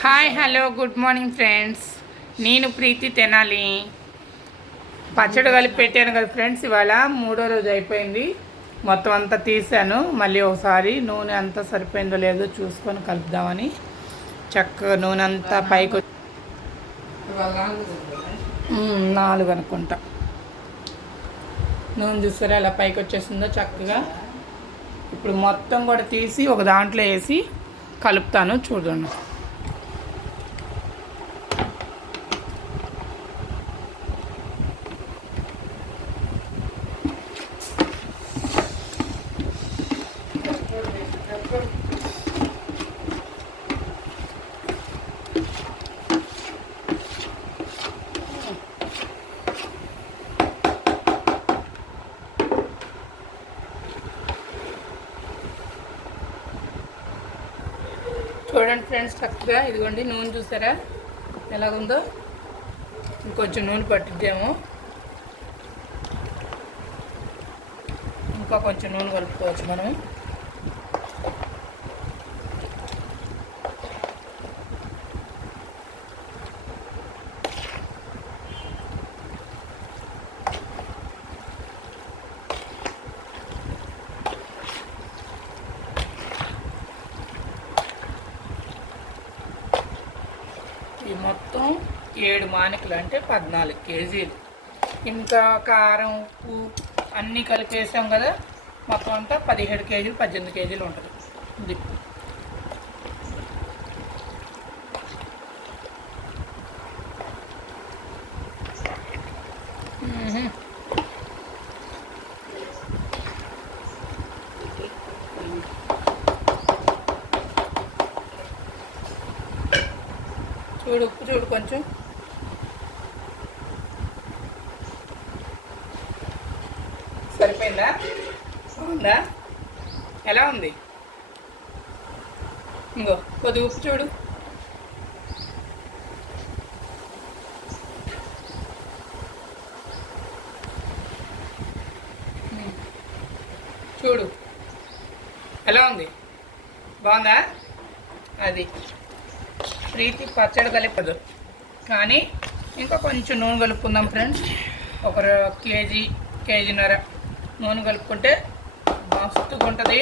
Hi hello good morning friends. నేను ప్రీతి తెనాలి. పచ్చడి కలిపి పెట్టాను కదా ఫ్రెండ్స్ ఇవాళ మూడో రోజు అయిపోయింది. మొత్తం అంతా తీసాను. మళ్ళీ ఒకసారి నూనె అంతా సరిపోయిందో లేదో చూసుకొని కలుపుదామని. చక్కగా నూనె అంతా పైకి నాలుగు అనుకుంటా. నూనె చూస్తారా అలా పైకి వచ్చేసిందో చక్కగా. ఇప్పుడు మొత్తం కూడా తీసి ఒక దాంట్లో వేసి కలుపుతాను చూడండి. చూడండి ఫ్రెండ్స్ చక్కగా ఇదిగోండి నూనె చూసారా? ఎలాగుందో? ఇంకొంచెం నూనె పట్టిద్దాము. ఇంకా కొంచెం నూనె కలుపుకోవచ్చు మనం ఈ మొత్తం ఏడు మానికలు అంటే పద్నాలుగు కేజీలు. ఇంకా కారం ఉప్పు అన్నీ కలిపేసాం కదా మొత్తం అంతా పదిహేడు కేజీలు పద్దెనిమిది కేజీలు ఉంటుంది ఇది మ్మ్. చూడు ఉప్పు చూడు కొంచెం. సరిపోయిందా? బాగుందా? ఎలా ఉంది? ఇంకో కొద్ది ఉప్పు చూడు. చూడు. ఎలా ఉంది? బాగుందా? అది. ప్రీతి పచ్చడి కలిపదు. కానీ ఇంకా కొంచెం నూనె కలుపుకుందాం ఫ్రెండ్స్. ఒక కేజీ కేజీన్నర నూనె కలుపుకుంటే మస్తుగా ఉంటుంది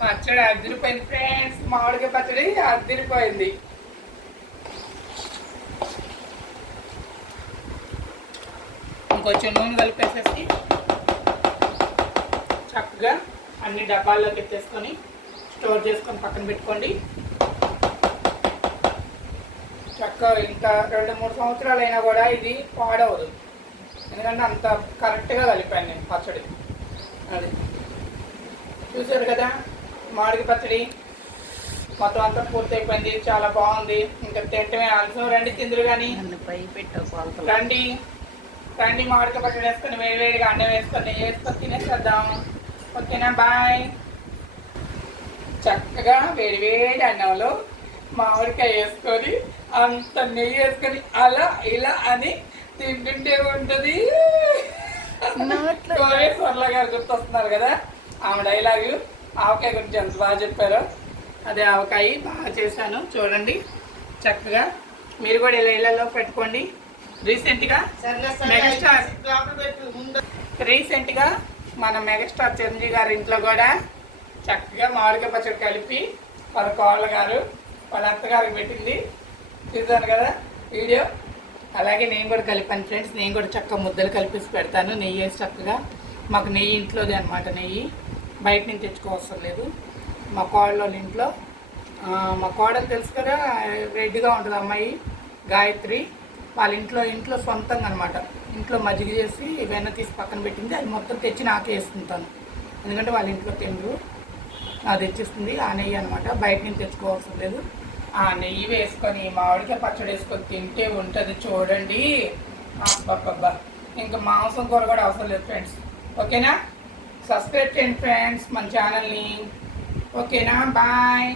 పచ్చడి అదిరిపోయింది ఫ్రెండ్స్. మామిడికాయ పచ్చడి అదిరిపోయింది. ఇంకొంచెం నూనె కలిపేసేసి చక్కగా అన్ని డబ్బాల్లోకి ఎత్తేసుకొని స్టోర్ చేసుకొని పక్కన పెట్టుకోండి. చక్కగా ఇంకా రెండు మూడు సంవత్సరాలు అయినా కూడా ఇది పాడవదు. ఎందుకంటే అంత కరెక్ట్గా కలిపాను నేను పచ్చడి. అది చూసారు కదా మామిడి పచ్చడి మొత్తం అంతా పూర్తి అయిపోయింది చాలా బాగుంది. ఇంకా తింటమే ఆల్సో రండి తిందురు కానీ. రండి రండి మామిడికాయ పచ్చడి వేసుకొని వేడి వేడిగా అన్నం వేసుకొని వేసుకొని తినేసేద్దాం. ఓకేనా బాయ్. చక్కగా వేడి వేడి అన్నంలో మామిడికాయ వేసుకొని అంత నెయ్యి వేసుకొని అలా ఇలా అని తింటుంటే ఉంటుంది. కోరేశ్వర్ల గారు గుర్తొస్తున్నారు కదా? ఆమె డైలాగు ఆవకాయ గురించి ఎంత బాగా చెప్పారో. అదే ఆవకాయ బాగా చేశాను. చూడండి. చక్కగా మీరు కూడా ఇలా ఇళ్ళలో పెట్టుకోండి. రీసెంట్గా మెగాస్టార్ రీసెంట్గా మన మెగాస్టార్ చిరంజీవి గారి ఇంట్లో కూడా చక్కగా మామిడికాయ పచ్చడి కలిపి వాళ్ళ కోళ్ళ గారు వాళ్ళ అత్తగారికి పెట్టింది. చూసాను కదా వీడియో? అలాగే నేను కూడా కలిపాను ఫ్రెండ్స్. నేను కూడా చక్కగా ముద్దలు కలిపేసి పెడతాను. నెయ్యి వేసి చక్కగా. మాకు నెయ్యి ఇంట్లోది అనమాట నెయ్యి. బయట నుంచి తెచ్చుకోవసరం లేదు. మా కోడలో ఇంట్లో. మా కోడలు తెలుసు కదా రెడ్డిగా ఉంటుంది అమ్మాయి గాయత్రి. వాళ్ళ ఇంట్లో ఇంట్లో సొంతంగా అనమాట ఇంట్లో మజ్జిగ చేసి వెన్న తీసి పక్కన పెట్టింది. అది మొత్తం తెచ్చి నాకే వేసుకుంటాను. ఎందుకంటే వాళ్ళ ఇంట్లో తిండ్రు తెచ్చిస్తుంది ఆ నెయ్యి అనమాట బయట నుంచి తెచ్చుకోవాల్సిన లేదు. ఆ నెయ్యి వేసుకొని మామిడికాయ పచ్చడి వేసుకొని తింటే ఉంటుంది చూడండి. అబ్బబ్బబ్బా. ఇంకా మాంసం కూర కూడా అవసరం లేదు ఫ్రెండ్స్. ఓకేనా? సబ్స్క్రైబ్ చేయండి ఫ్రెండ్స్ మన ఛానల్ని. ఓకేనా? బాయ్.